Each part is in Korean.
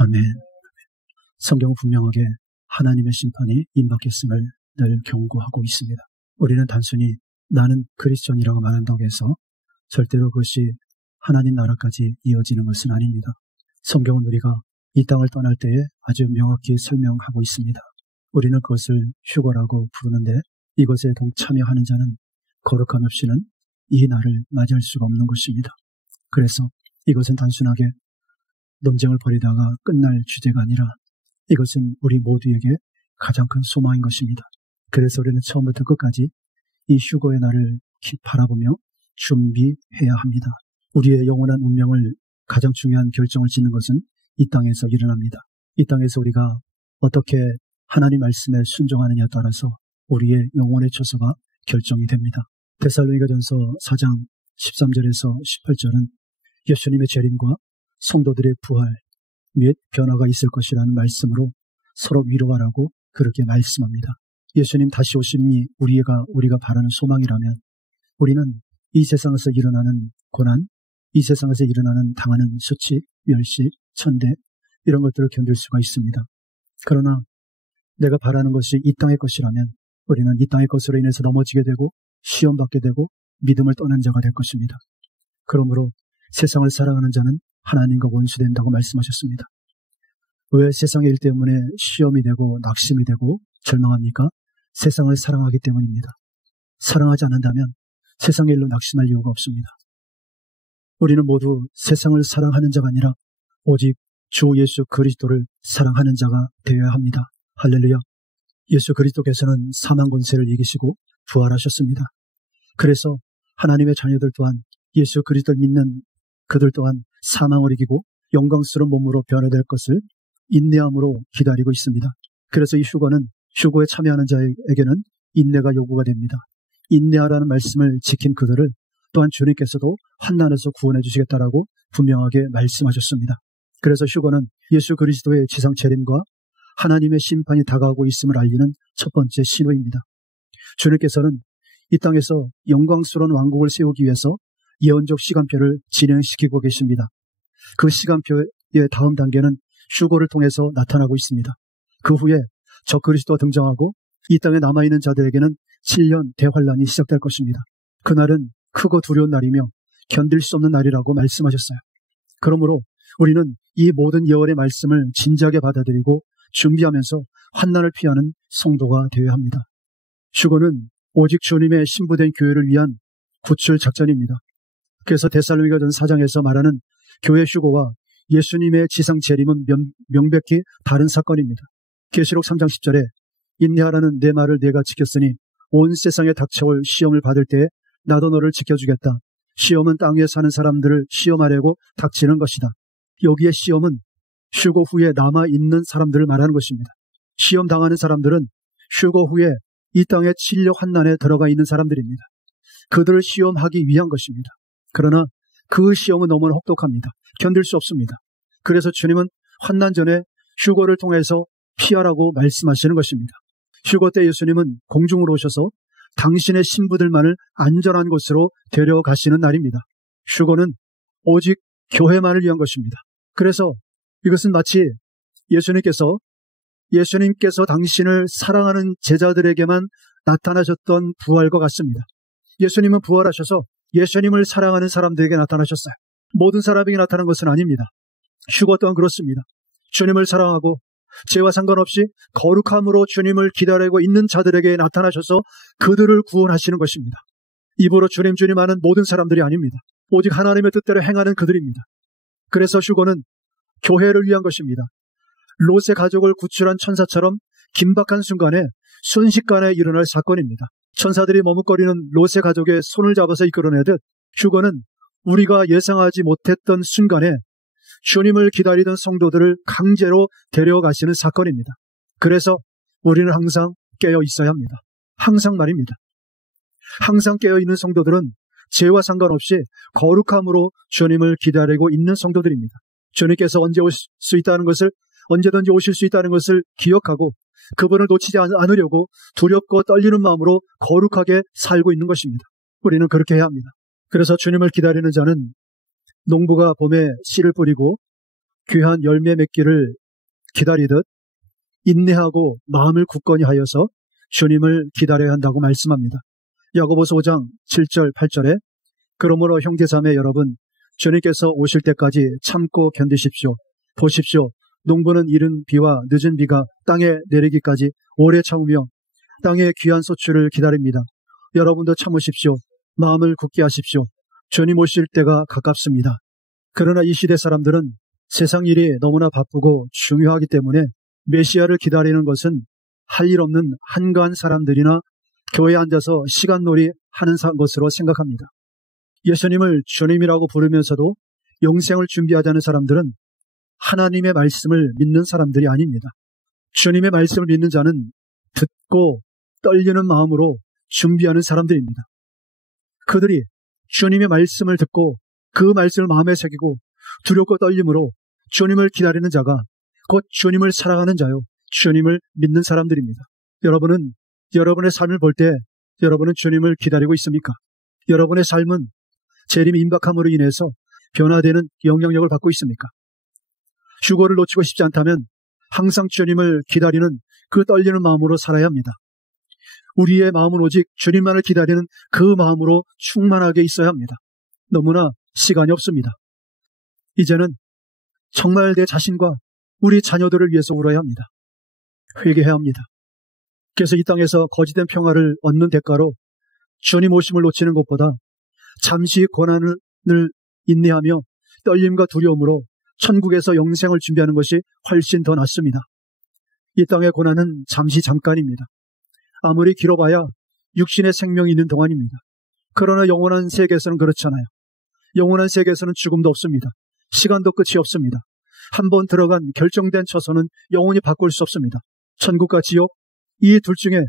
아멘. 성경은 분명하게 하나님의 심판이 임박했음을 늘 경고하고 있습니다. 우리는 단순히 나는 그리스도인이라고 말한다고 해서 절대로 그것이 하나님 나라까지 이어지는 것은 아닙니다. 성경은 우리가 이 땅을 떠날 때에 아주 명확히 설명하고 있습니다. 우리는 그것을 휴거라고 부르는데 이것에 동참여하는 자는 거룩함 없이는 이 날을 맞이할 수가 없는 것입니다. 그래서 이것은 단순하게 논쟁을 벌이다가 끝날 주제가 아니라 이것은 우리 모두에게 가장 큰 소망인 것입니다. 그래서 우리는 처음부터 끝까지 이 휴거의 날을 바라보며 준비해야 합니다. 우리의 영원한 운명을 가장 중요한 결정을 짓는 것은 이 땅에서 일어납니다. 이 땅에서 우리가 어떻게 하나님 말씀에 순종하느냐에 따라서 우리의 영혼의 처소가 결정이 됩니다. 데살로니가전서 4장 13절에서 18절은 예수님의 재림과 성도들의 부활 및 변화가 있을 것이라는 말씀으로 서로 위로하라고 그렇게 말씀합니다. 예수님 다시 오심이 우리가 바라는 소망이라면 우리는 이 세상에서 일어나는 고난, 이 세상에서 일어나는 당하는 수치, 멸시, 천대 이런 것들을 견딜 수가 있습니다. 그러나 내가 바라는 것이 이 땅의 것이라면 우리는 이 땅의 것으로 인해서 넘어지게 되고 시험받게 되고 믿음을 떠난 자가 될 것입니다. 그러므로 세상을 사랑하는 자는 하나님과 원수된다고 말씀하셨습니다. 왜 세상의 일 때문에 시험이 되고 낙심이 되고 절망합니까? 세상을 사랑하기 때문입니다. 사랑하지 않는다면 세상의 일로 낙심할 이유가 없습니다. 우리는 모두 세상을 사랑하는 자가 아니라 오직 주 예수 그리스도를 사랑하는 자가 되어야 합니다. 할렐루야. 예수 그리스도께서는 사망 권세를 이기시고 부활하셨습니다. 그래서 하나님의 자녀들 또한 예수 그리스도를 믿는 그들 또한 사망을 이기고 영광스러운 몸으로 변화될 것을 인내함으로 기다리고 있습니다. 그래서 이 휴거에 참여하는 자에게는 인내가 요구가 됩니다. 인내하라는 말씀을 지킨 그들을 또한 주님께서도 환난에서 구원해 주시겠다라고 분명하게 말씀하셨습니다. 그래서 휴거는 예수 그리스도의 지상 재림과 하나님의 심판이 다가오고 있음을 알리는 첫 번째 신호입니다. 주님께서는 이 땅에서 영광스러운 왕국을 세우기 위해서 예언적 시간표를 진행시키고 계십니다. 그 시간표의 다음 단계는 휴거를 통해서 나타나고 있습니다. 그 후에 적그리스도가 등장하고 이 땅에 남아있는 자들에게는 7년 대환란이 시작될 것입니다. 그날은 크고 두려운 날이며 견딜 수 없는 날이라고 말씀하셨어요. 그러므로 우리는 이 모든 예언의 말씀을 진지하게 받아들이고 준비하면서 환난을 피하는 성도가 되어야 합니다. 휴거는 오직 주님의 신부된 교회를 위한 구출 작전입니다. 그래서 데살로니가전 4장에서 말하는 교회 휴거와 예수님의 지상 재림은 명백히 다른 사건입니다. 계시록 3장 10절에 인내하라는 내 말을 내가 지켰으니 온 세상에 닥쳐올 시험을 받을 때에 나도 너를 지켜주겠다. 시험은 땅에 사는 사람들을 시험하려고 닥치는 것이다. 여기에 시험은 휴거 후에 남아있는 사람들을 말하는 것입니다. 시험 당하는 사람들은 휴거 후에 이 땅의 진력 환난에 들어가 있는 사람들입니다. 그들을 시험하기 위한 것입니다. 그러나 그 시험은 너무나 혹독합니다. 견딜 수 없습니다. 그래서 주님은 환난 전에 휴거를 통해서 피하라고 말씀하시는 것입니다. 휴거 때 예수님은 공중으로 오셔서 당신의 신부들만을 안전한 곳으로 데려가시는 날입니다. 휴거는 오직 교회만을 위한 것입니다. 그래서 이것은 마치 예수님께서 당신을 사랑하는 제자들에게만 나타나셨던 부활과 같습니다. 예수님은 부활하셔서 예수님을 사랑하는 사람들에게 나타나셨어요. 모든 사람에게 나타난 것은 아닙니다. 휴거 또한 그렇습니다. 주님을 사랑하고 죄와 상관없이 거룩함으로 주님을 기다리고 있는 자들에게 나타나셔서 그들을 구원하시는 것입니다. 입으로 주님 하는 모든 사람들이 아닙니다. 오직 하나님의 뜻대로 행하는 그들입니다. 그래서 휴거는 교회를 위한 것입니다. 롯의 가족을 구출한 천사처럼 긴박한 순간에 순식간에 일어날 사건입니다. 천사들이 머뭇거리는 롯의 가족의 손을 잡아서 이끌어내듯 휴거는 우리가 예상하지 못했던 순간에 주님을 기다리던 성도들을 강제로 데려가시는 사건입니다. 그래서 우리는 항상 깨어 있어야 합니다. 항상 말입니다. 항상 깨어있는 성도들은 죄와 상관없이 거룩함으로 주님을 기다리고 있는 성도들입니다. 주님께서 언제든지 오실 수 있다는 것을 기억하고 그분을 놓치지 않으려고 두렵고 떨리는 마음으로 거룩하게 살고 있는 것입니다. 우리는 그렇게 해야 합니다. 그래서 주님을 기다리는 자는 농부가 봄에 씨를 뿌리고 귀한 열매 맺기를 기다리듯 인내하고 마음을 굳건히 하여서 주님을 기다려야 한다고 말씀합니다. 야고보서 5장 7절 8절에 그러므로 형제자매 여러분, 주님께서 오실 때까지 참고 견디십시오. 보십시오. 농부는 이른 비와 늦은 비가 땅에 내리기까지 오래 참으며 땅의 귀한 소출을 기다립니다. 여러분도 참으십시오. 마음을 굳게 하십시오. 주님 오실 때가 가깝습니다. 그러나 이 시대 사람들은 세상 일이 너무나 바쁘고 중요하기 때문에 메시아를 기다리는 것은 할 일 없는 한가한 사람들이나 교회에 앉아서 시간놀이 하는 것으로 생각합니다. 예수님을 주님이라고 부르면서도 영생을 준비하자는 사람들은 하나님의 말씀을 믿는 사람들이 아닙니다. 주님의 말씀을 믿는 자는 듣고 떨리는 마음으로 준비하는 사람들입니다. 그들이 주님의 말씀을 듣고 그 말씀을 마음에 새기고 두렵고 떨림으로 주님을 기다리는 자가 곧 주님을 사랑하는 자요, 주님을 믿는 사람들입니다. 여러분은 여러분의 삶을 볼 때 여러분은 주님을 기다리고 있습니까? 여러분의 삶은 재림의 임박함으로 인해서 변화되는 영향력을 받고 있습니까? 휴거를 놓치고 싶지 않다면 항상 주님을 기다리는 그 떨리는 마음으로 살아야 합니다. 우리의 마음은 오직 주님만을 기다리는 그 마음으로 충만하게 있어야 합니다. 너무나 시간이 없습니다. 이제는 정말 내 자신과 우리 자녀들을 위해서 울어야 합니다. 회개해야 합니다. 그래서 이 땅에서 거짓된 평화를 얻는 대가로 주님 오심을 놓치는 것보다 잠시 고난을 인내하며 떨림과 두려움으로 천국에서 영생을 준비하는 것이 훨씬 더 낫습니다. 이 땅의 고난은 잠시 잠깐입니다. 아무리 길어봐야 육신의 생명이 있는 동안입니다. 그러나 영원한 세계에서는 그렇잖아요. 영원한 세계에서는 죽음도 없습니다. 시간도 끝이 없습니다. 한번 들어간 결정된 처소는 영원히 바꿀 수 없습니다. 천국과 지옥, 이 둘 중에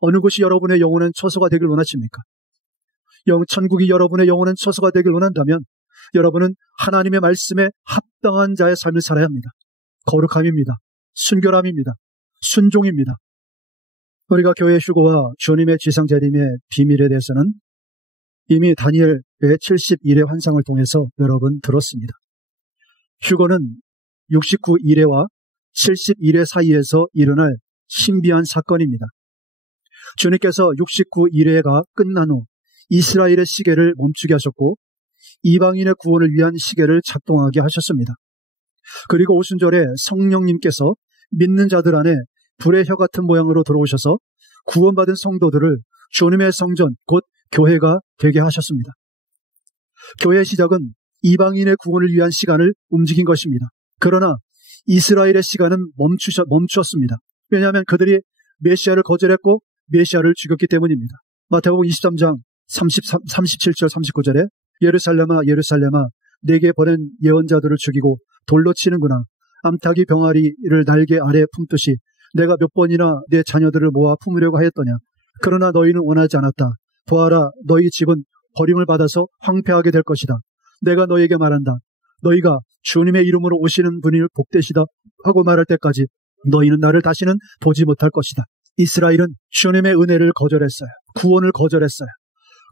어느 곳이 여러분의 영원한 처소가 되길 원하십니까? 천국이 여러분의 영원한 처소가 되길 원한다면 여러분은 하나님의 말씀에 합당한 자의 삶을 살아야 합니다. 거룩함입니다. 순결함입니다. 순종입니다. 우리가 교회 휴거와 주님의 지상재림의 비밀에 대해서는 이미 다니엘의 70일의 환상을 통해서 여러 번 들었습니다. 휴거는 69일회와 71회 사이에서 일어날 신비한 사건입니다. 주님께서 69일회가 끝난 후 이스라엘의 시계를 멈추게 하셨고 이방인의 구원을 위한 시계를 작동하게 하셨습니다. 그리고 오순절에 성령님께서 믿는 자들 안에 불의 혀 같은 모양으로 들어오셔서 구원받은 성도들을 주님의 성전, 곧 교회가 되게 하셨습니다. 교회의 시작은 이방인의 구원을 위한 시간을 움직인 것입니다. 그러나 이스라엘의 시간은 멈추었습니다. 왜냐하면 그들이 메시아를 거절했고 메시아를 죽였기 때문입니다. 마태복음 23장 37절 39절에 예루살렘아 예루살렘아 내게 보낸 예언자들을 죽이고 돌로 치는구나. 암탉이 병아리를 날개 아래에 품듯이 내가 몇 번이나 내 자녀들을 모아 품으려고 하였더냐. 그러나 너희는 원하지 않았다. 보아라, 너희 집은 버림을 받아서 황폐하게 될 것이다. 내가 너희에게 말한다. 너희가 주님의 이름으로 오시는 분이 복되시다 하고 말할 때까지 너희는 나를 다시는 보지 못할 것이다. 이스라엘은 주님의 은혜를 거절했어요. 구원을 거절했어요.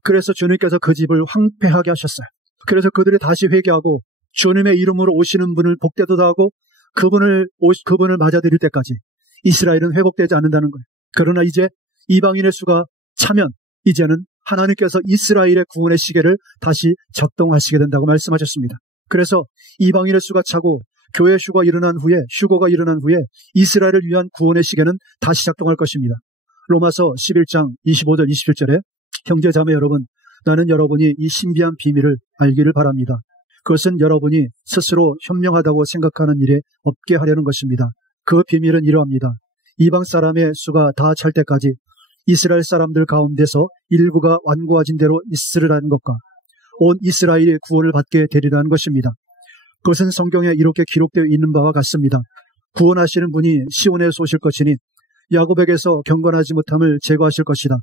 그래서 주님께서 그 집을 황폐하게 하셨어요. 그래서 그들이 다시 회개하고 주님의 이름으로 오시는 분을 복되도다 하고 그분을 맞아들일 때까지 이스라엘은 회복되지 않는다는 거예요. 그러나 이제 이방인의 수가 차면 이제는 하나님께서 이스라엘의 구원의 시계를 다시 작동하시게 된다고 말씀하셨습니다. 그래서 이방인의 수가 차고 교회 휴거가 일어난 후에 이스라엘을 위한 구원의 시계는 다시 작동할 것입니다. 로마서 11장 25절 27절에 형제자매 여러분, 나는 여러분이 이 신비한 비밀을 알기를 바랍니다. 그것은 여러분이 스스로 현명하다고 생각하는 일에 없게 하려는 것입니다. 그 비밀은 이러합니다. 이방 사람의 수가 다 찰 때까지 이스라엘 사람들 가운데서 일부가 완고하진 대로 있으리라는 것과 온 이스라엘이 구원을 받게 되리라는 것입니다. 그것은 성경에 이렇게 기록되어 있는 바와 같습니다. 구원하시는 분이 시온에서 오실 것이니 야곱에게서 경건하지 못함을 제거하실 것이다.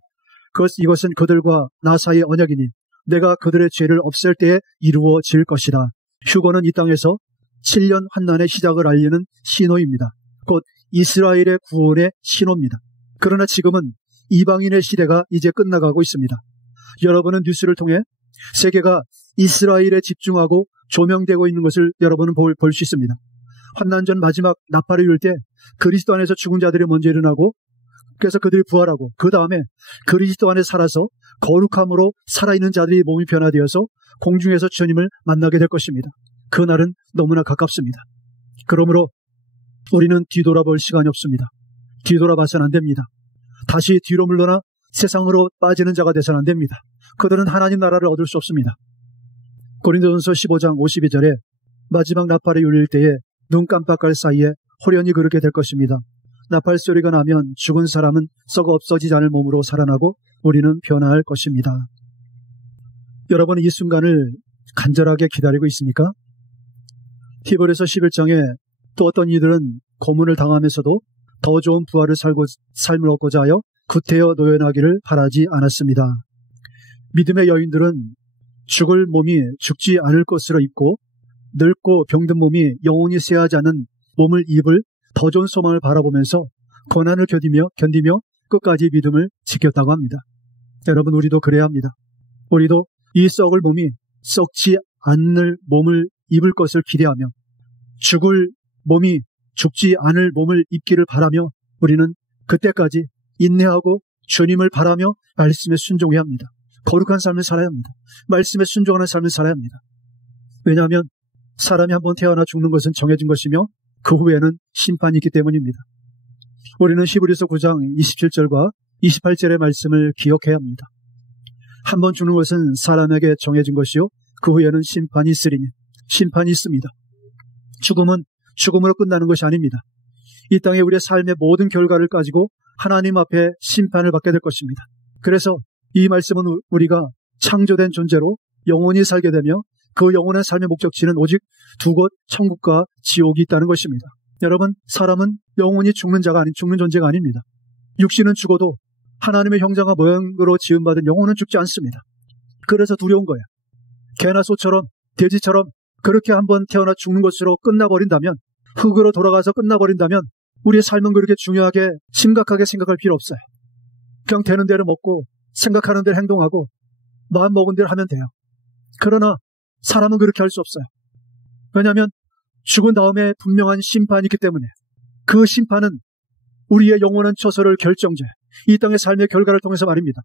이것은 그들과 나 사이의 언약이니 내가 그들의 죄를 없앨 때에 이루어질 것이다. 휴거는 이 땅에서 7년 환난의 시작을 알리는 신호입니다. 곧 이스라엘의 구원의 신호입니다. 그러나 지금은 이방인의 시대가 이제 끝나가고 있습니다. 여러분은 뉴스를 통해 세계가 이스라엘에 집중하고 조명되고 있는 것을 여러분은 볼 수 있습니다. 환난전 마지막 나팔을 이룰 때 그리스도 안에서 죽은 자들이 먼저 일어나고, 그래서 그들이 부활하고, 그 다음에 그리스도 안에 살아서 거룩함으로 살아있는 자들이 몸이 변화되어서 공중에서 주님을 만나게 될 것입니다. 그날은 너무나 가깝습니다. 그러므로 우리는 뒤돌아볼 시간이 없습니다. 뒤돌아봐서는 안 됩니다. 다시 뒤로 물러나 세상으로 빠지는 자가 돼서는 안 됩니다. 그들은 하나님 나라를 얻을 수 없습니다. 고린도전서 15장 52절에 마지막 나팔이 울릴 때에 눈 깜빡할 사이에 호련히 그렇게 될 것입니다. 나팔 소리가 나면 죽은 사람은 썩어 없어지지 않을 몸으로 살아나고 우리는 변화할 것입니다. 여러분, 이 순간을 간절하게 기다리고 있습니까? 히브리서 11장에 또 어떤 이들은 고문을 당하면서도 더 좋은 부활을 삶을 얻고자 하여 구태여 노연하기를 바라지 않았습니다. 믿음의 여인들은 죽을 몸이 죽지 않을 것으로 입고 늙고 병든 몸이 영원히 쇠하지 않은 몸을 입을 더 좋은 소망을 바라보면서 고난을 견디며 끝까지 믿음을 지켰다고 합니다. 여러분, 우리도 그래야 합니다. 우리도 이 썩을 몸이 썩지 않을 몸을 입을 것을 기대하며 죽을 몸이 죽지 않을 몸을 입기를 바라며 우리는 그때까지 인내하고 주님을 바라며 말씀에 순종해야 합니다. 거룩한 삶을 살아야 합니다. 말씀에 순종하는 삶을 살아야 합니다. 왜냐하면 사람이 한번 태어나 죽는 것은 정해진 것이며 그 후에는 심판이 있기 때문입니다. 우리는 히브리서 9장 27절과 28절의 말씀을 기억해야 합니다. 한번 죽는 것은 사람에게 정해진 것이요 그 후에는 심판이 있으리니, 심판이 있습니다. 죽음은 죽음으로 끝나는 것이 아닙니다. 이 땅에 우리의 삶의 모든 결과를 가지고 하나님 앞에 심판을 받게 될 것입니다. 그래서 이 말씀은 우리가 창조된 존재로 영원히 살게 되며 그 영원한 삶의 목적지는 오직 두 곳, 천국과 지옥이 있다는 것입니다. 여러분, 사람은 영원히 죽는 존재가 아닙니다. 육신은 죽어도 하나님의 형상과 모양으로 지음받은 영혼은 죽지 않습니다. 그래서 두려운 거예요. 개나 소처럼, 돼지처럼 그렇게 한번 태어나 죽는 것으로 끝나버린다면, 흙으로 돌아가서 끝나버린다면 우리의 삶은 그렇게 중요하게 심각하게 생각할 필요 없어요. 그냥 되는 대로 먹고 생각하는 대로 행동하고 마음 먹은 대로 하면 돼요. 그러나 사람은 그렇게 할 수 없어요. 왜냐하면 죽은 다음에 분명한 심판이 있기 때문에 그 심판은 우리의 영원한 처소를 결정져요. 이 땅의 삶의 결과를 통해서 말입니다.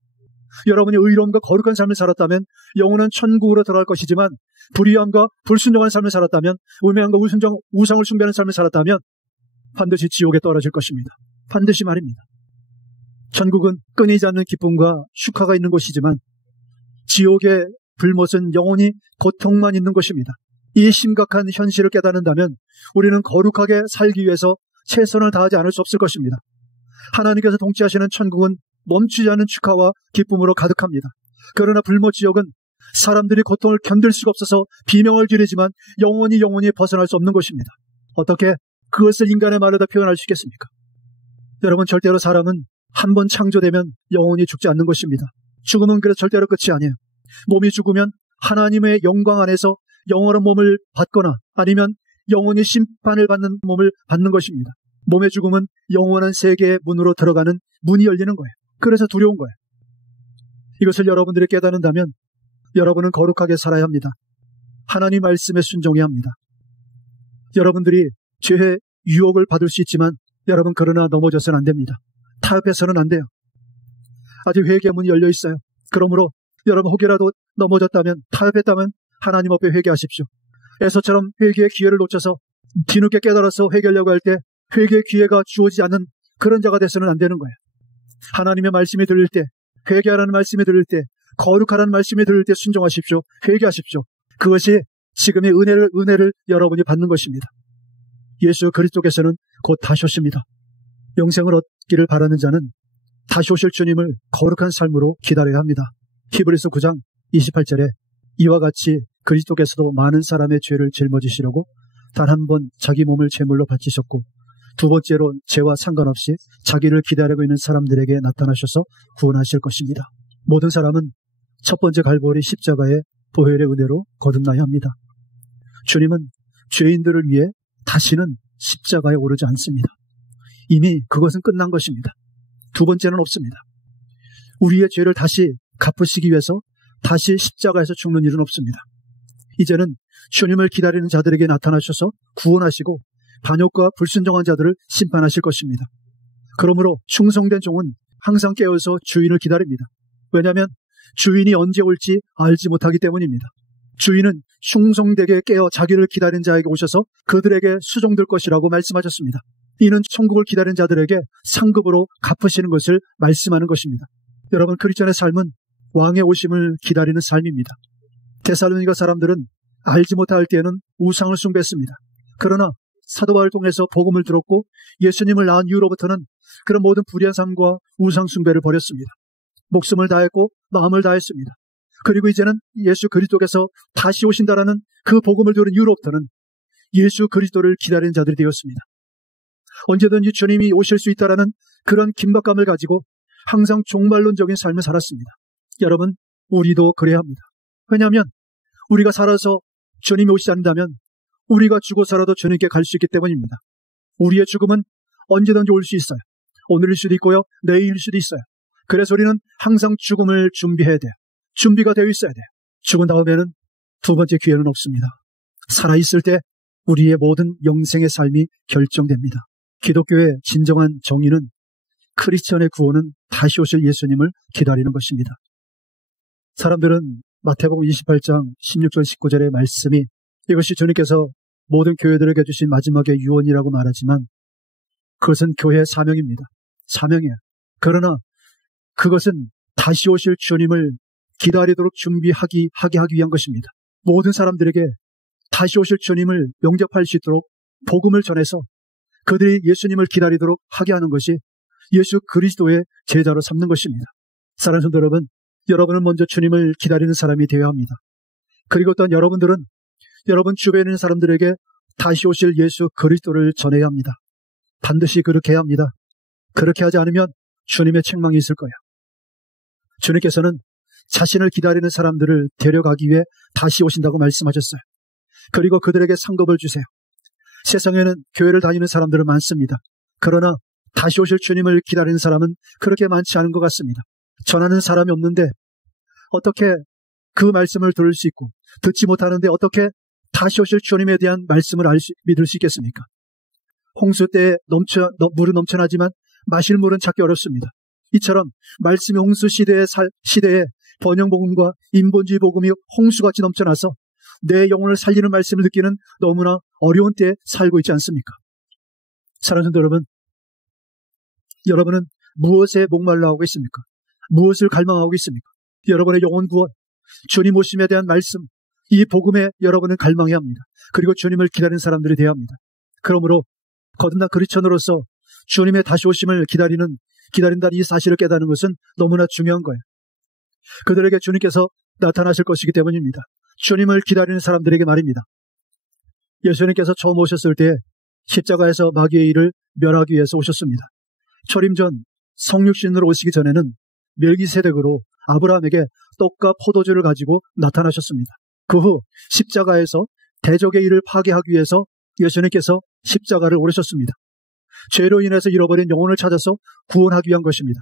여러분이 의로움과 거룩한 삶을 살았다면 영원한 천국으로 들어갈 것이지만 불의함과 불순종한 삶을 살았다면, 우매함과 우상을 숭배하는 삶을 살았다면 반드시 지옥에 떨어질 것입니다. 반드시 말입니다. 천국은 끊이지 않는 기쁨과 축하가 있는 곳이지만 지옥의 불못은 영원히 고통만 있는 것입니다. 이 심각한 현실을 깨닫는다면 우리는 거룩하게 살기 위해서 최선을 다하지 않을 수 없을 것입니다. 하나님께서 통치하시는 천국은 멈추지 않는 축하와 기쁨으로 가득합니다. 그러나 불못 지옥은 사람들이 고통을 견딜 수가 없어서 비명을 지르지만 영원히 벗어날 수 없는 것입니다. 어떻게 그것을 인간의 말로 다 표현할 수 있겠습니까? 여러분, 절대로 사람은 한번 창조되면 영원히 죽지 않는 것입니다. 죽음은 그래서 절대로 끝이 아니에요. 몸이 죽으면 하나님의 영광 안에서 영원한 몸을 받거나 아니면 영원히 심판을 받는 몸을 받는 것입니다. 몸의 죽음은 영원한 세계의 문으로 들어가는 문이 열리는 거예요. 그래서 두려운 거예요. 이것을 여러분들이 깨닫는다면 여러분은 거룩하게 살아야 합니다. 하나님 말씀에 순종해야 합니다. 여러분들이 죄의 유혹을 받을 수 있지만 여러분, 그러나 넘어져서는 안 됩니다. 타협해서는 안 돼요. 아직 회개의 문이 열려 있어요. 그러므로 여러분, 혹여라도 넘어졌다면, 타협했다면 하나님 앞에 회개하십시오. 에서처럼 회개의 기회를 놓쳐서 뒤늦게 깨달아서 회개하려고 할 때 회개의 기회가 주어지지 않는 그런 자가 돼서는 안 되는 거예요. 하나님의 말씀이 들릴 때, 회개하라는 말씀이 들릴 때, 거룩하라는 말씀이 들릴 때 순종하십시오. 회개하십시오. 그것이 지금의 은혜를 여러분이 받는 것입니다. 예수 그리스도께서는 곧 다시 오십니다. 영생을 얻기를 바라는 자는 다시 오실 주님을 거룩한 삶으로 기다려야 합니다. 히브리서 9장 28절에 이와 같이 그리스도께서도 많은 사람의 죄를 짊어지시려고 단 한 번 자기 몸을 제물로 바치셨고 두 번째로 죄와 상관없이 자기를 기다리고 있는 사람들에게 나타나셔서 구원하실 것입니다. 모든 사람은 첫 번째 갈보리 십자가의 보혈의 은혜로 거듭나야 합니다. 주님은 죄인들을 위해 다시는 십자가에 오르지 않습니다. 이미 그것은 끝난 것입니다. 두 번째는 없습니다. 우리의 죄를 다시 갚으시기 위해서 다시 십자가에서 죽는 일은 없습니다. 이제는 주님을 기다리는 자들에게 나타나셔서 구원하시고 반역과 불순종한 자들을 심판하실 것입니다. 그러므로 충성된 종은 항상 깨어서 주인을 기다립니다. 왜냐하면 주인이 언제 올지 알지 못하기 때문입니다. 주인은 충성되게 깨어 자기를 기다린 자에게 오셔서 그들에게 수종될 것이라고 말씀하셨습니다. 이는 천국을 기다린 자들에게 상급으로 갚으시는 것을 말씀하는 것입니다. 여러분, 크리스천의 삶은 왕의 오심을 기다리는 삶입니다. 데살로니가 사람들은 알지 못할 때에는 우상을 숭배했습니다. 그러나 사도 바울을 통해서 복음을 들었고 예수님을 낳은 이후로부터는 그런 모든 불의한 삶과 우상 숭배를 버렸습니다. 목숨을 다했고 마음을 다했습니다. 그리고 이제는 예수 그리스도께서 다시 오신다라는 그 복음을 들은 이후로부터는 예수 그리스도를 기다리는 자들이 되었습니다. 언제든지 주님이 오실 수 있다라는 그런 긴박감을 가지고 항상 종말론적인 삶을 살았습니다. 여러분, 우리도 그래야 합니다. 왜냐하면 우리가 살아서 주님이 오시지 않는다면 우리가 죽어서라도 주님께 갈 수 있기 때문입니다. 우리의 죽음은 언제든지 올 수 있어요. 오늘일 수도 있고요, 내일일 수도 있어요. 그래서 우리는 항상 죽음을 준비해야 돼요. 준비가 되어 있어야 돼요. 죽은 다음에는 두 번째 기회는 없습니다. 살아있을 때 우리의 모든 영생의 삶이 결정됩니다. 기독교의 진정한 정의는 크리스천의 구원은 다시 오실 예수님을 기다리는 것입니다. 사람들은 마태복음 28장 16절 19절의 말씀이 이것이 주님께서 모든 교회들에게 주신 마지막의 유언이라고 말하지만 그것은 교회의 사명입니다. 사명이에요. 그러나 그것은 다시 오실 주님을 기다리도록 준비하게 하기 위한 것입니다. 모든 사람들에게 다시 오실 주님을 영접할 수 있도록 복음을 전해서 그들이 예수님을 기다리도록 하게 하는 것이 예수 그리스도의 제자로 삼는 것입니다. 사랑하는 성도 여러분, 여러분은 먼저 주님을 기다리는 사람이 되어야 합니다. 그리고 또한 여러분들은 여러분 주변에 있는 사람들에게 다시 오실 예수 그리스도를 전해야 합니다. 반드시 그렇게 해야 합니다. 그렇게 하지 않으면 주님의 책망이 있을 거예요. 주님께서는 자신을 기다리는 사람들을 데려가기 위해 다시 오신다고 말씀하셨어요. 그리고 그들에게 상급을 주세요. 세상에는 교회를 다니는 사람들은 많습니다. 그러나 다시 오실 주님을 기다리는 사람은 그렇게 많지 않은 것 같습니다. 전하는 사람이 없는데 어떻게 그 말씀을 들을 수 있고 듣지 못하는데 어떻게 다시 오실 주님에 대한 말씀을 믿을 수 있겠습니까? 홍수 때에 물은 넘쳐나지만 마실 물은 찾기 어렵습니다. 이처럼 말씀이 홍수 시대에 번영복음과 인본주의 복음이 홍수같이 넘쳐나서 내 영혼을 살리는 말씀을 듣기는 너무나 어려운 때에 살고 있지 않습니까? 사랑하는 성도 여러분, 여러분은 무엇에 목말라 하고 있습니까? 무엇을 갈망하고 있습니까? 여러분의 영혼 구원, 주님 오심에 대한 말씀, 이 복음에 여러분은 갈망해야 합니다. 그리고 주님을 기다리는 사람들이 되어야 합니다. 그러므로 거듭난 그리스도인으로서 주님의 다시 오심을 기다린다는 이 사실을 깨닫는 것은 너무나 중요한 거예요. 그들에게 주님께서 나타나실 것이기 때문입니다. 주님을 기다리는 사람들에게 말입니다. 예수님께서 처음 오셨을 때 십자가에서 마귀의 일을 멸하기 위해서 오셨습니다. 초림 전 성육신으로 오시기 전에는 멜기세덱으로 아브라함에게 떡과 포도주를 가지고 나타나셨습니다. 그 후 십자가에서 대적의 일을 파괴하기 위해서 예수님께서 십자가를 오르셨습니다. 죄로 인해서 잃어버린 영혼을 찾아서 구원하기 위한 것입니다.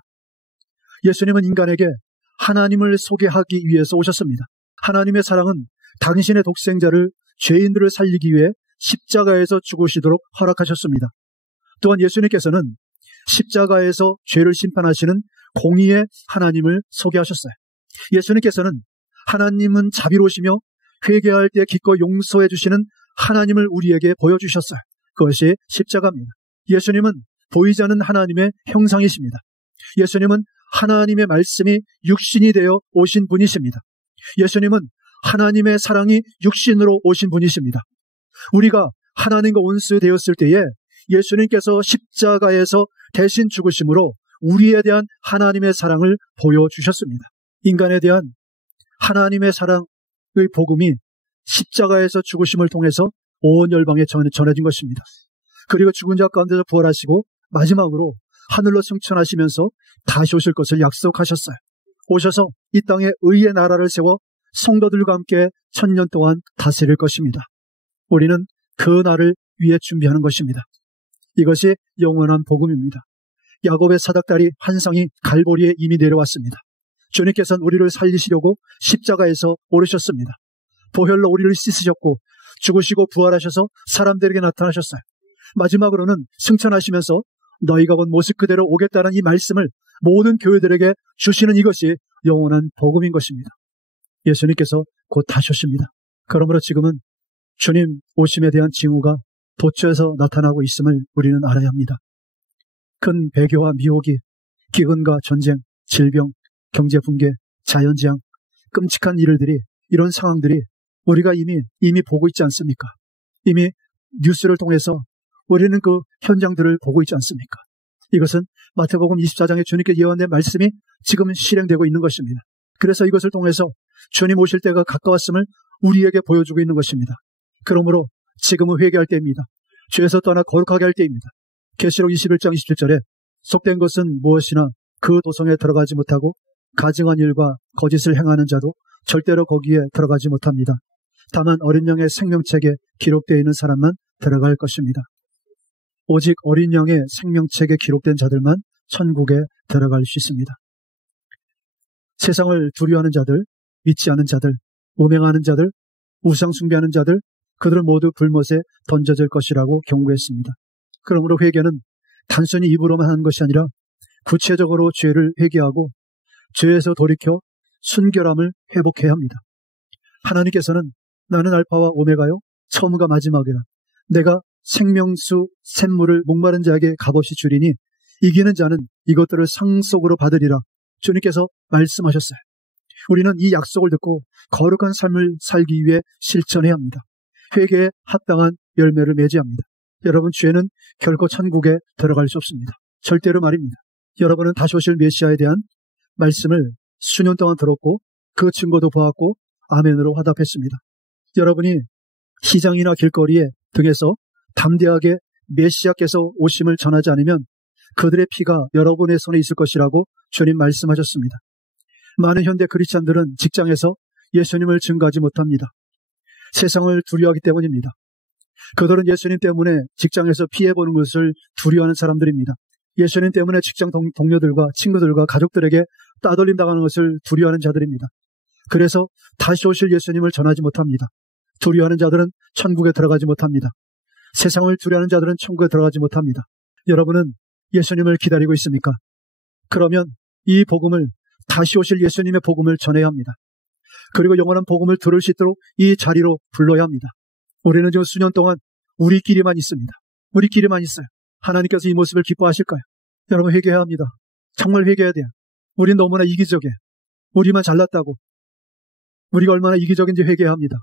예수님은 인간에게 하나님을 소개하기 위해서 오셨습니다. 하나님의 사랑은 당신의 독생자를 죄인들을 살리기 위해 십자가에서 죽으시도록 허락하셨습니다. 또한 예수님께서는 십자가에서 죄를 심판하시는 공의의 하나님을 소개하셨어요. 예수님께서는 하나님은 자비로우시며 회개할 때 기꺼이 용서해 주시는 하나님을 우리에게 보여주셨어요. 그것이 십자가입니다. 예수님은 보이지 않는 하나님의 형상이십니다. 예수님은 하나님의 말씀이 육신이 되어 오신 분이십니다. 예수님은 하나님의 사랑이 육신으로 오신 분이십니다. 우리가 하나님과 원수 되었을 때에 예수님께서 십자가에서 대신 죽으심으로 우리에 대한 하나님의 사랑을 보여주셨습니다. 인간에 대한 하나님의 사랑의 복음이 십자가에서 죽으심을 통해서 온 열방에 전해진 것입니다. 그리고 죽은 자 가운데서 부활하시고 마지막으로 하늘로 승천하시면서 다시 오실 것을 약속하셨어요. 오셔서 이 땅에 의의 나라를 세워 성도들과 함께 1000년 동안 다스릴 것입니다. 우리는 그 날을 위해 준비하는 것입니다. 이것이 영원한 복음입니다. 야곱의 사닥다리 환상이 갈보리에 이미 내려왔습니다. 주님께서는 우리를 살리시려고 십자가에서 오르셨습니다. 보혈로 우리를 씻으셨고 죽으시고 부활하셔서 사람들에게 나타나셨어요. 마지막으로는 승천하시면서 너희가 본 모습 그대로 오겠다는 이 말씀을 모든 교회들에게 주시는 이것이 영원한 복음인 것입니다. 예수님께서 곧 다시 오십니다. 그러므로 지금은 주님 오심에 대한 징후가 도처에서 나타나고 있음을 우리는 알아야 합니다. 큰 배교와 미혹이, 기근과 전쟁, 질병, 경제 붕괴, 자연재앙, 끔찍한 일들이, 이런 상황들이 우리가 이미 보고 있지 않습니까? 이미 뉴스를 통해서 우리는 그 현장들을 보고 있지 않습니까? 이것은 마태복음 24장에 주님께 예언된 말씀이 지금 실행되고 있는 것입니다. 그래서 이것을 통해서 주님 오실 때가 가까웠음을 우리에게 보여주고 있는 것입니다. 그러므로 지금은 회개할 때입니다. 죄에서 떠나 거룩하게 할 때입니다. 계시록 21장 27절에 속된 것은 무엇이나 그 도성에 들어가지 못하고 가증한 일과 거짓을 행하는 자도 절대로 거기에 들어가지 못합니다. 다만 어린 양의 생명책에 기록되어 있는 사람만 들어갈 것입니다. 오직 어린 양의 생명책에 기록된 자들만 천국에 들어갈 수 있습니다. 세상을 두려워하는 자들, 믿지 않은 자들, 오맹하는 자들, 우상 숭배하는 자들, 그들은 모두 불못에 던져질 것이라고 경고했습니다. 그러므로 회개는 단순히 입으로만 하는 것이 아니라 구체적으로 죄를 회개하고 죄에서 돌이켜 순결함을 회복해야 합니다. 하나님께서는 나는 알파와 오메가요, 처음과 마지막이라. 내가 생명수 샘물을 목마른 자에게 값없이 주리니 이기는 자는 이것들을 상속으로 받으리라. 주님께서 말씀하셨어요. 우리는 이 약속을 듣고 거룩한 삶을 살기 위해 실천해야 합니다. 회개에 합당한 열매를 맺어야 합니다. 여러분, 죄는 결코 천국에 들어갈 수 없습니다. 절대로 말입니다. 여러분은 다시 오실 메시아에 대한 말씀을 수년 동안 들었고 그 증거도 보았고 아멘으로 화답했습니다. 여러분이 시장이나 길거리에 등에서 담대하게 메시아께서 오심을 전하지 않으면 그들의 피가 여러분의 손에 있을 것이라고 주님 말씀하셨습니다. 많은 현대 크리스찬들은 직장에서 예수님을 증거하지 못합니다. 세상을 두려워하기 때문입니다. 그들은 예수님 때문에 직장에서 피해보는 것을 두려워하는 사람들입니다. 예수님 때문에 직장 동료들과 친구들과 가족들에게 따돌림 당하는 것을 두려워하는 자들입니다. 그래서 다시 오실 예수님을 전하지 못합니다. 두려워하는 자들은 천국에 들어가지 못합니다. 세상을 두려워하는 자들은 천국에 들어가지 못합니다. 여러분은 예수님을 기다리고 있습니까? 그러면 이 복음을, 다시 오실 예수님의 복음을 전해야 합니다. 그리고 영원한 복음을 들을 수 있도록 이 자리로 불러야 합니다. 우리는 지금 수년 동안 우리끼리만 있습니다. 우리끼리만 있어요. 하나님께서 이 모습을 기뻐하실까요? 여러분, 회개해야 합니다. 정말 회개해야 돼요. 우린 너무나 이기적이에요. 우리만 잘났다고. 우리가 얼마나 이기적인지 회개해야 합니다.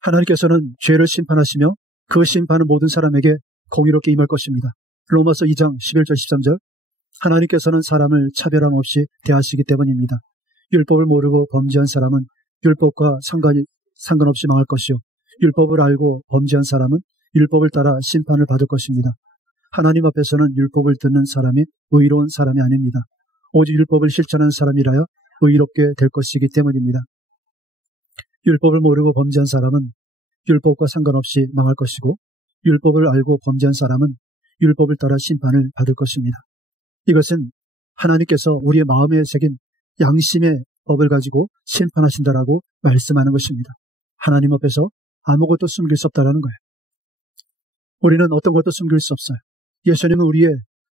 하나님께서는 죄를 심판하시며 그 심판은 모든 사람에게 공의롭게 임할 것입니다. 로마서 2장 11절 13절. 하나님께서는 사람을 차별함 없이 대하시기 때문입니다. 율법을 모르고 범죄한 사람은 율법과 상관없이 망할 것이요, 율법을 알고 범죄한 사람은 율법을 따라 심판을 받을 것입니다. 하나님 앞에서는 율법을 듣는 사람이 의로운 사람이 아닙니다. 오직 율법을 실천하는 사람이라야 의롭게 될 것이기 때문입니다. 율법을 모르고 범죄한 사람은 율법과 상관없이 망할 것이고, 율법을 알고 범죄한 사람은 율법을 따라 심판을 받을 것입니다. 이것은 하나님께서 우리의 마음에 새긴 양심의 법을 가지고 심판하신다라고 말씀하는 것입니다. 하나님 앞에서 아무것도 숨길 수 없다라는 거예요. 우리는 어떤 것도 숨길 수 없어요. 예수님은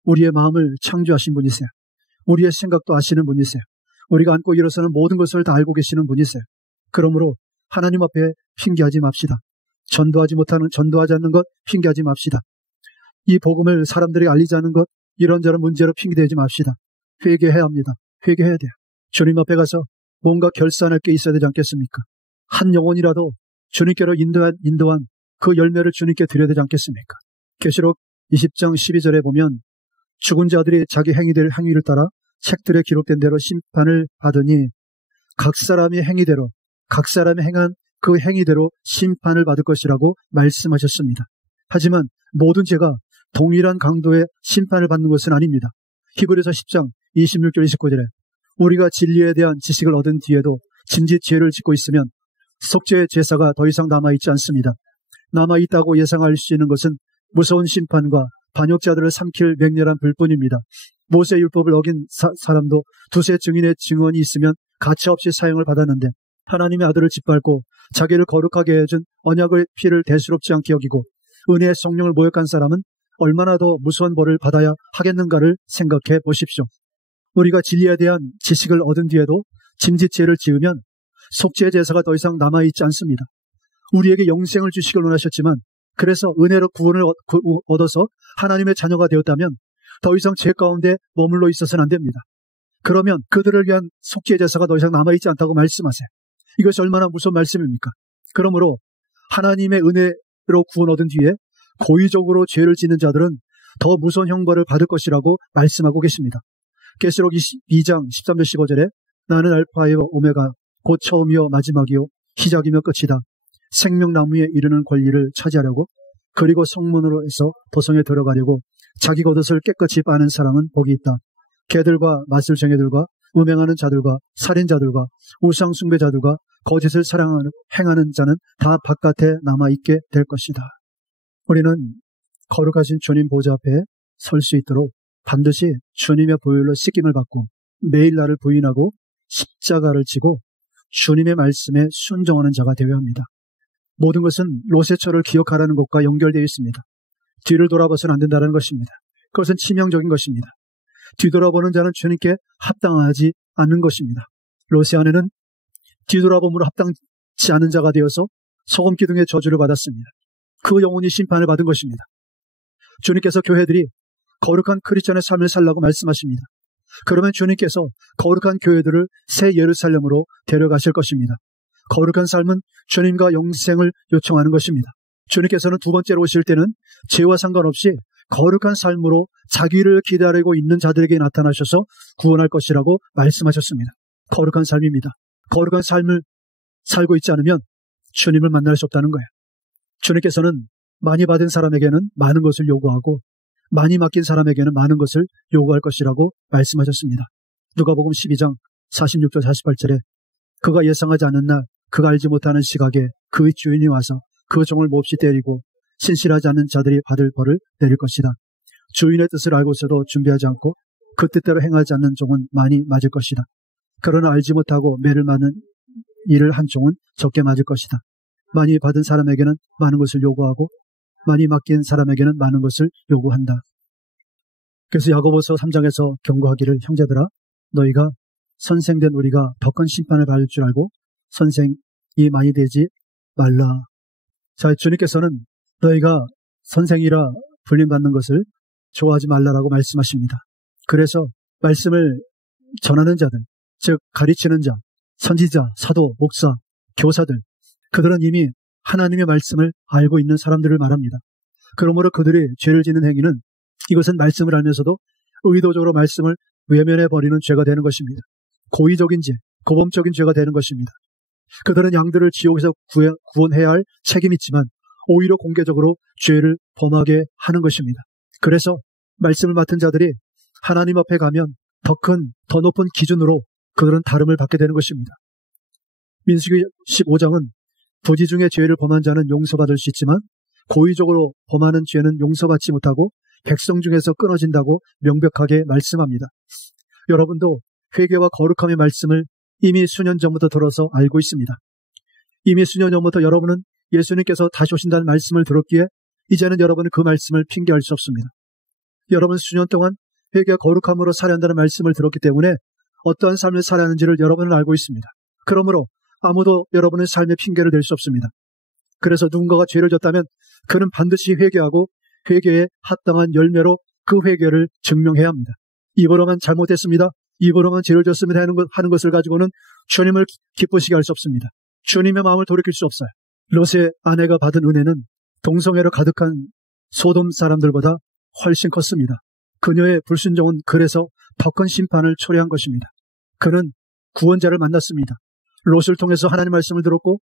우리의 마음을 창조하신 분이세요. 우리의 생각도 아시는 분이세요. 우리가 안고 일어서는 모든 것을 다 알고 계시는 분이세요. 그러므로 하나님 앞에 핑계하지 맙시다. 전도하지 않는 것 핑계하지 맙시다. 이 복음을 사람들에게 알리지 않는 것, 이런저런 문제로 핑계대지 맙시다. 회개해야 합니다. 회개해야 돼요. 주님 앞에 가서 뭔가 결산할 게 있어야 되지 않겠습니까? 한 영혼이라도 주님께로 인도한 그 열매를 주님께 드려야 되지 않겠습니까? 계시록 20장 12절에 보면 죽은 자들이 자기 행위를 따라 책들에 기록된 대로 심판을 받으니 각 사람이 행한 그 행위대로 심판을 받을 것이라고 말씀하셨습니다. 하지만 모든 죄가 동일한 강도의 심판을 받는 것은 아닙니다. 히브리서 10장 26절 29절에 우리가 진리에 대한 지식을 얻은 뒤에도 짐짓 죄를 짓고 있으면 속죄의 제사가 더 이상 남아있지 않습니다. 남아있다고 예상할 수 있는 것은 무서운 심판과 반역자들을 삼킬 맹렬한 불뿐입니다. 모세의 율법을 어긴 사람도 두세 증인의 증언이 있으면 가차없이 사형을 받았는데, 하나님의 아들을 짓밟고 자기를 거룩하게 해준 언약의 피를 대수롭지 않게 여기고 은혜의 성령을 모욕한 사람은 얼마나 더 무서운 벌을 받아야 하겠는가를 생각해 보십시오. 우리가 진리에 대한 지식을 얻은 뒤에도 짐짓죄를 지으면 속죄의 제사가 더 이상 남아있지 않습니다. 우리에게 영생을 주시길 원하셨지만, 그래서 은혜로 구원을 얻어서 하나님의 자녀가 되었다면 더 이상 죄 가운데 머물러 있어서는 안 됩니다. 그러면 그들을 위한 속죄의 제사가 더 이상 남아있지 않다고 말씀하세요. 이것이 얼마나 무서운 말씀입니까? 그러므로 하나님의 은혜로 구원 얻은 뒤에 고의적으로 죄를 짓는 자들은 더 무서운 형벌을 받을 것이라고 말씀하고 계십니다. 계시록 22장 13절 15절에 나는 알파이와 오메가 곧 처음이요 마지막이요 시작이며 끝이다. 생명나무에 이르는 권리를 차지하려고 그리고 성문으로 해서 도성에 들어가려고 자기 겉옷을 깨끗이 빠는 사람은 복이 있다. 개들과 마술쟁이들과 음행하는 자들과 살인자들과 우상숭배자들과 거짓을 행하는 자는 다 바깥에 남아있게 될 것이다. 우리는 거룩하신 주님 보좌 앞에 설 수 있도록 반드시 주님의 보혈로 씻김을 받고 매일 나를 부인하고 십자가를 지고 주님의 말씀에 순종하는 자가 되어야 합니다. 모든 것은 롯의 기억하라는 것과 연결되어 있습니다. 뒤를 돌아봐서는 안 된다는 것입니다. 그것은 치명적인 것입니다. 뒤돌아보는 자는 주님께 합당하지 않는 것입니다. 롯의 아내는 뒤돌아봄으로 합당치 않은 자가 되어서 소금 기둥의 저주를 받았습니다. 그 영혼이 심판을 받은 것입니다. 주님께서 교회들이 거룩한 크리스천의 삶을 살라고 말씀하십니다. 그러면 주님께서 거룩한 교회들을 새 예루살렘으로 데려가실 것입니다. 거룩한 삶은 주님과 영생을 요청하는 것입니다. 주님께서는 두 번째로 오실 때는 죄와 상관없이 거룩한 삶으로 자기를 기다리고 있는 자들에게 나타나셔서 구원할 것이라고 말씀하셨습니다. 거룩한 삶입니다. 거룩한 삶을 살고 있지 않으면 주님을 만날 수 없다는 거예요. 주님께서는 많이 받은 사람에게는 많은 것을 요구하고 많이 맡긴 사람에게는 많은 것을 요구할 것이라고 말씀하셨습니다. 누가복음 12장 46절 48절에 그가 예상하지 않는 날 그가 알지 못하는 시각에 그의 주인이 와서 그 종을 몹시 때리고 신실하지 않는 자들이 받을 벌을 내릴 것이다. 주인의 뜻을 알고서도 준비하지 않고 그 뜻대로 행하지 않는 종은 많이 맞을 것이다. 그러나 알지 못하고 매를 맞는 일을 한 종은 적게 맞을 것이다. 많이 받은 사람에게는 많은 것을 요구하고 많이 맡긴 사람에게는 많은 것을 요구한다. 그래서 야고보서 3장에서 경고하기를 형제들아 너희가 선생된 우리가 더 큰 심판을 받을 줄 알고 선생이 많이 되지 말라. 자, 주님께서는 너희가 선생이라 불림받는 것을 좋아하지 말라라고 말씀하십니다. 그래서 말씀을 전하는 자들, 즉 가르치는 자, 선지자, 사도, 목사, 교사들, 그들은 이미 하나님의 말씀을 알고 있는 사람들을 말합니다. 그러므로 그들이 죄를 짓는 행위는 이것은 말씀을 알면서도 의도적으로 말씀을 외면해버리는 죄가 되는 것입니다. 고의적인 죄, 고범적인 죄가 되는 것입니다. 그들은 양들을 지옥에서 구원해야 할 책임이 있지만 오히려 공개적으로 죄를 범하게 하는 것입니다. 그래서 말씀을 맡은 자들이 하나님 앞에 가면 더 높은 기준으로 그들은 다름을 받게 되는 것입니다. 민수기 15장은 부지 중에 죄를 범한 자는 용서받을 수 있지만 고의적으로 범하는 죄는 용서받지 못하고 백성 중에서 끊어진다고 명백하게 말씀합니다. 여러분도 회개와 거룩함의 말씀을 이미 수년 전부터 들어서 알고 있습니다. 이미 수년 전부터 여러분은 예수님께서 다시 오신다는 말씀을 들었기에 이제는 여러분은 그 말씀을 핑계할 수 없습니다. 여러분 수년 동안 회개와 거룩함으로 살아야 한다는 말씀을 들었기 때문에 어떠한 삶을 살아야 하는지를 여러분은 알고 있습니다. 그러므로 아무도 여러분의 삶에 핑계를 댈 수 없습니다. 그래서 누군가가 죄를 졌다면 그는 반드시 회개하고 회개에 합당한 열매로 그 회개를 증명해야 합니다. 입으로만 잘못했습니다, 입으로만 죄를 졌습니다 하는 것을 가지고는 주님을 기쁘시게 할 수 없습니다. 주님의 마음을 돌이킬 수 없어요. 롯의 아내가 받은 은혜는 동성애로 가득한 소돔 사람들보다 훨씬 컸습니다. 그녀의 불순종은 그래서 더 큰 심판을 초래한 것입니다. 그는 구원자를 만났습니다. 롯을 통해서 하나님의 말씀을 들었고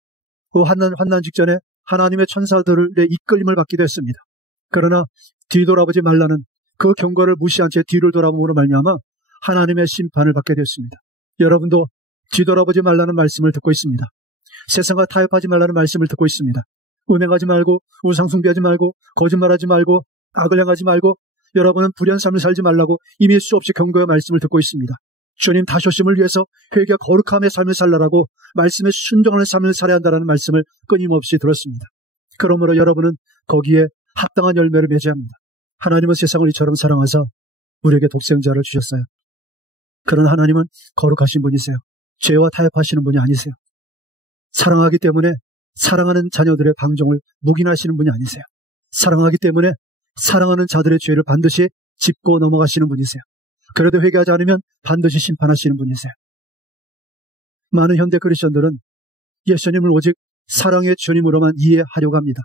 그 환난 직전에 하나님의 천사들의 이끌림을 받기도 했습니다. 그러나 뒤돌아보지 말라는 그 경고를 무시한 채 뒤를 돌아봄으로 말미암아 하나님의 심판을 받게 되었습니다. 여러분도 뒤돌아보지 말라는 말씀을 듣고 있습니다. 세상과 타협하지 말라는 말씀을 듣고 있습니다. 음행하지 말고 우상숭배하지 말고 거짓말하지 말고 악을 행하지 말고 여러분은 불의한 삶을 살지 말라고 이미 수없이 경고의 말씀을 듣고 있습니다. 주님 다시 오심을 위해서 회개와 거룩함의 삶을 살라라고 말씀에 순종하는 삶을 살아야 한다는 말씀을 끊임없이 들었습니다. 그러므로 여러분은 거기에 합당한 열매를 맺어야 합니다. 하나님은 세상을 이처럼 사랑하사 우리에게 독생자를 주셨어요. 그러나 하나님은 거룩하신 분이세요. 죄와 타협하시는 분이 아니세요. 사랑하기 때문에 사랑하는 자녀들의 방종을 묵인하시는 분이 아니세요. 사랑하기 때문에 사랑하는 자들의 죄를 반드시 짚고 넘어가시는 분이세요. 그래도 회개하지 않으면 반드시 심판하시는 분이세요. 많은 현대 크리스천들은 예수님을 오직 사랑의 주님으로만 이해하려고 합니다.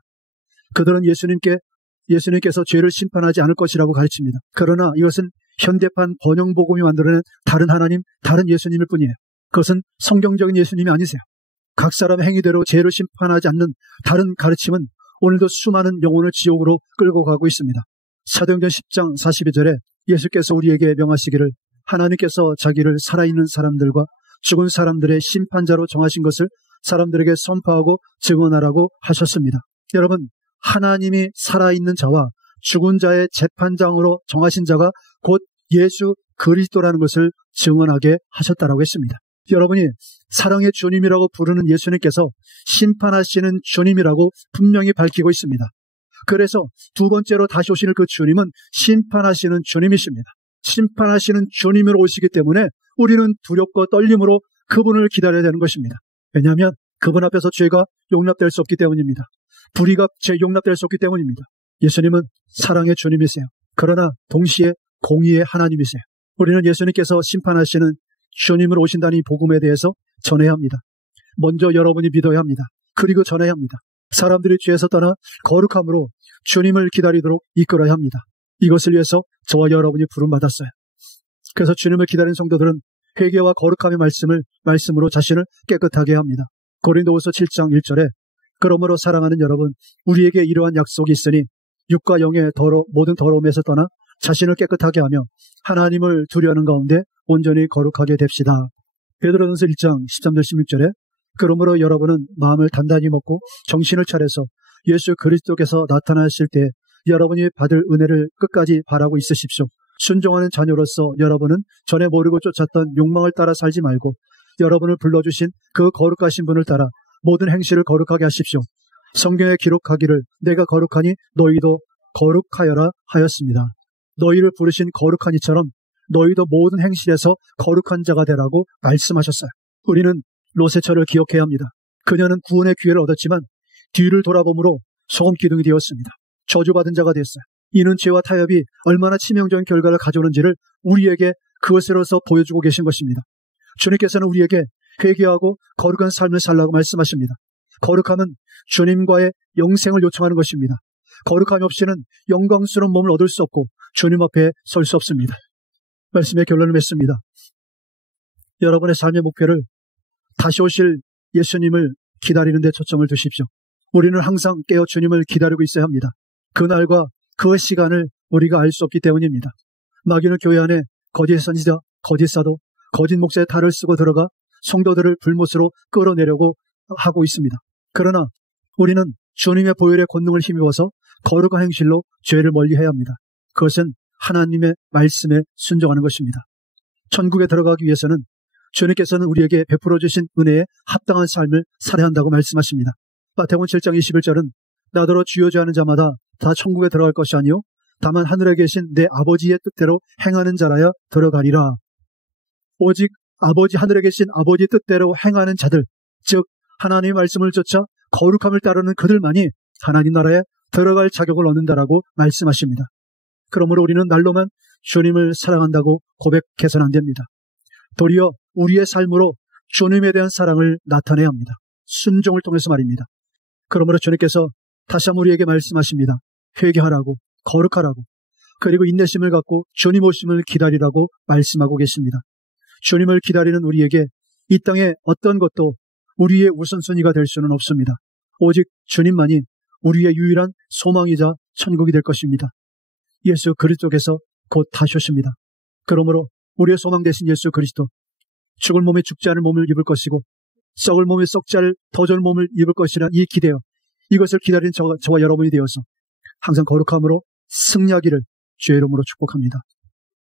그들은 예수님께서 죄를 심판하지 않을 것이라고 가르칩니다. 그러나 이것은 현대판 번영복음이 만들어낸 다른 하나님, 다른 예수님일 뿐이에요. 그것은 성경적인 예수님이 아니세요. 각 사람의 행위대로 죄를 심판하지 않는 다른 가르침은 오늘도 수많은 영혼을 지옥으로 끌고 가고 있습니다. 사도행전 10장 42절에 예수께서 우리에게 명하시기를 하나님께서 자기를 살아있는 사람들과 죽은 사람들의 심판자로 정하신 것을 사람들에게 선포하고 증언하라고 하셨습니다. 여러분, 하나님이 살아있는 자와 죽은 자의 재판장으로 정하신 자가 곧 예수 그리스도라는 것을 증언하게 하셨다라고 했습니다. 여러분이 사랑의 주님이라고 부르는 예수님께서 심판하시는 주님이라고 분명히 밝히고 있습니다. 그래서 두 번째로 다시 오시는 그 주님은 심판하시는 주님이십니다. 심판하시는 주님으로 오시기 때문에 우리는 두렵고 떨림으로 그분을 기다려야 되는 것입니다. 왜냐하면 그분 앞에서 죄가 용납될 수 없기 때문입니다. 불의가 용납될 수 없기 때문입니다. 예수님은 사랑의 주님이세요. 그러나 동시에 공의의 하나님이세요. 우리는 예수님께서 심판하시는 주님으로 오신다는 이 복음에 대해서 전해야 합니다. 먼저 여러분이 믿어야 합니다. 그리고 전해야 합니다. 사람들이 죄에서 떠나 거룩함으로 주님을 기다리도록 이끌어야 합니다. 이것을 위해서 저와 여러분이 부름받았어요. 그래서 주님을 기다리는 성도들은 회개와 거룩함의 말씀으로 자신을 깨끗하게 합니다. 고린도후서 7장 1절에 그러므로 사랑하는 여러분, 우리에게 이러한 약속이 있으니 육과 영의 모든 더러움에서 떠나 자신을 깨끗하게 하며 하나님을 두려워하는 가운데 온전히 거룩하게 됩시다. 베드로전서 1장 13절 16절에 그러므로 여러분은 마음을 단단히 먹고 정신을 차려서 예수 그리스도께서 나타나실 때 여러분이 받을 은혜를 끝까지 바라고 있으십시오. 순종하는 자녀로서 여러분은 전에 모르고 쫓았던 욕망을 따라 살지 말고 여러분을 불러주신 그 거룩하신 분을 따라 모든 행실을 거룩하게 하십시오. 성경에 기록하기를 내가 거룩하니 너희도 거룩하여라 하였습니다. 너희를 부르신 거룩한 이처럼 너희도 모든 행실에서 거룩한 자가 되라고 말씀하셨어요. 우리는 롯의 기억해야 합니다. 그녀는 구원의 기회를 얻었지만 뒤를 돌아봄으로 소금기둥이 되었습니다. 저주받은 자가 됐어요. 이는 죄와 타협이 얼마나 치명적인 결과를 가져오는지를 우리에게 그것으로서 보여주고 계신 것입니다. 주님께서는 우리에게 회개하고 거룩한 삶을 살라고 말씀하십니다. 거룩함은 주님과의 영생을 요청하는 것입니다. 거룩함이 없이는 영광스러운 몸을 얻을 수 없고 주님 앞에 설 수 없습니다. 말씀의 결론을 맺습니다. 여러분의 삶의 목표를 다시 오실 예수님을 기다리는 데 초점을 두십시오. 우리는 항상 깨어 주님을 기다리고 있어야 합니다. 그날과 그 시간을 우리가 알 수 없기 때문입니다. 마귀는 교회 안에 거짓 선지자, 거짓 사도, 거짓 목사의 탈을 쓰고 들어가 성도들을 불못으로 끌어내려고 하고 있습니다. 그러나 우리는 주님의 보혈의 권능을 힘입어서 거룩한 행실로 죄를 멀리해야 합니다. 그것은 하나님의 말씀에 순종하는 것입니다. 천국에 들어가기 위해서는 주님께서는 우리에게 베풀어 주신 은혜에 합당한 삶을 살아야 한다고 말씀하십니다. 마태복음 7장 21절은 나더러 주여 주하는 자마다 다 천국에 들어갈 것이 아니요 다만 하늘에 계신 내 아버지의 뜻대로 행하는 자라야 들어가리라. 오직 하늘에 계신 아버지 뜻대로 행하는 자들, 즉 하나님의 말씀을 쫓아 거룩함을 따르는 그들만이 하나님 나라에 들어갈 자격을 얻는다라고 말씀하십니다. 그러므로 우리는 날로만 주님을 사랑한다고 고백해서는 안 됩니다. 도리어 우리의 삶으로 주님에 대한 사랑을 나타내야 합니다. 순종을 통해서 말입니다. 그러므로 주님께서 다시 한번 우리에게 말씀하십니다. 회개하라고, 거룩하라고, 그리고 인내심을 갖고 주님 오심을 기다리라고 말씀하고 계십니다. 주님을 기다리는 우리에게 이 땅에 어떤 것도 우리의 우선순위가 될 수는 없습니다. 오직 주님만이 우리의 유일한 소망이자 천국이 될 것입니다. 예수 그리스도께서 곧 다시 오십니다. 그러므로 우리의 소망 되신 예수 그리스도, 죽을 몸에 죽지 않을 몸을 입을 것이고 썩을 몸에 썩지 않을 더 좋은 몸을 입을 것이라는 이 기대요. 이것을 기다리는 저와 여러분이 되어서 항상 거룩함으로 승리하기를 주의 이름으로 축복합니다.